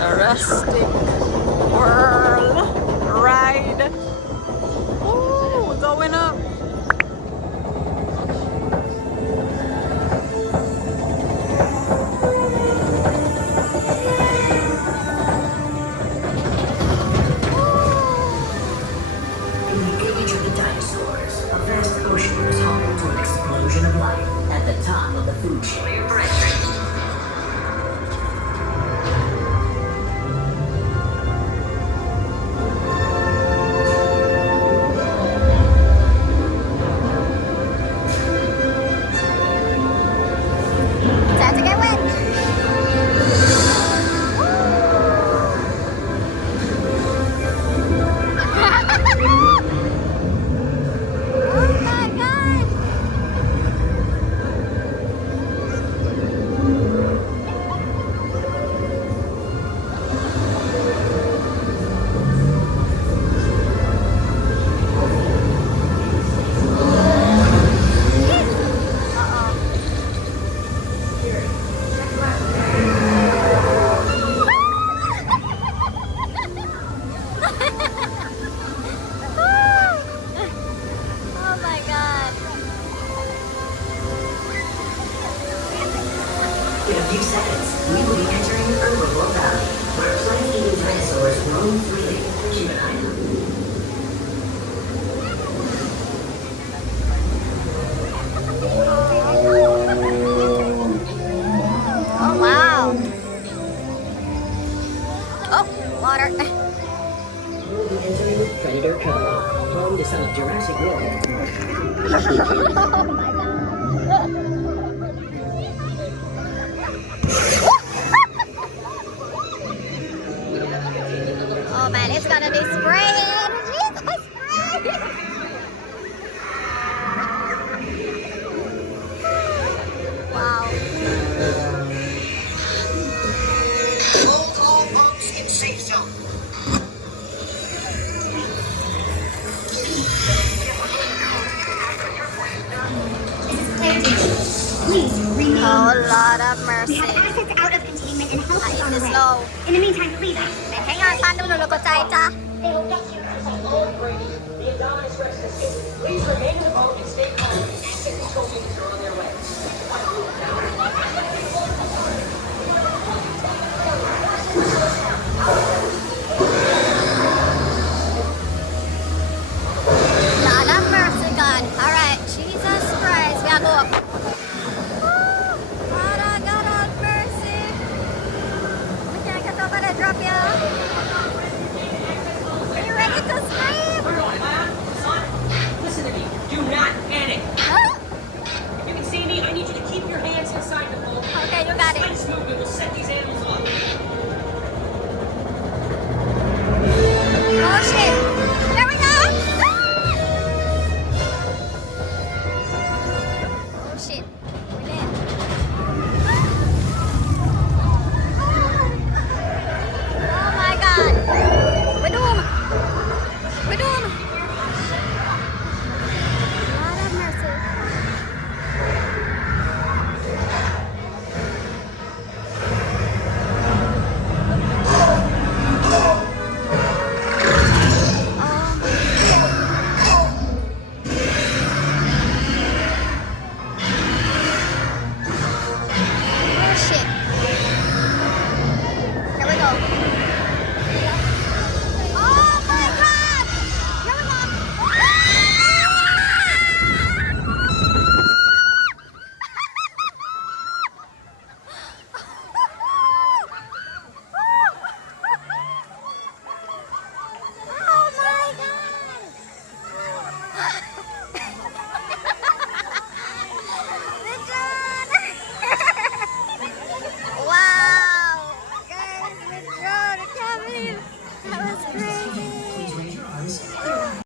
Jurassic World ride. Ooh, we're going up. In the age of the dinosaurs, a vast ocean was home to an explosion of life at the top of the food chain. Time to get wet. Oh my god. Oh my god. In a few seconds, we will be entering Herbivore Valley, where plant-eating dinosaurs roam freely. Keep an eye out. Oh wow. Oh, water. We'll be entering Predator Cove, home to some of Jurassic World. Oh man, it's gonna be spraying. Jesus, spray. Wow. Hold all boats in safe zone. Please remain. Oh Lord of We mercy. have assets out of containment and helicopter on the It's way. slow. In the meantime, please. Hang on, paano mo lulukot sa ita? They will get you. Lord Brady, the Indominus Rex has escaped. Please remain in the boat and stay calm. Active rescue teams are on their way.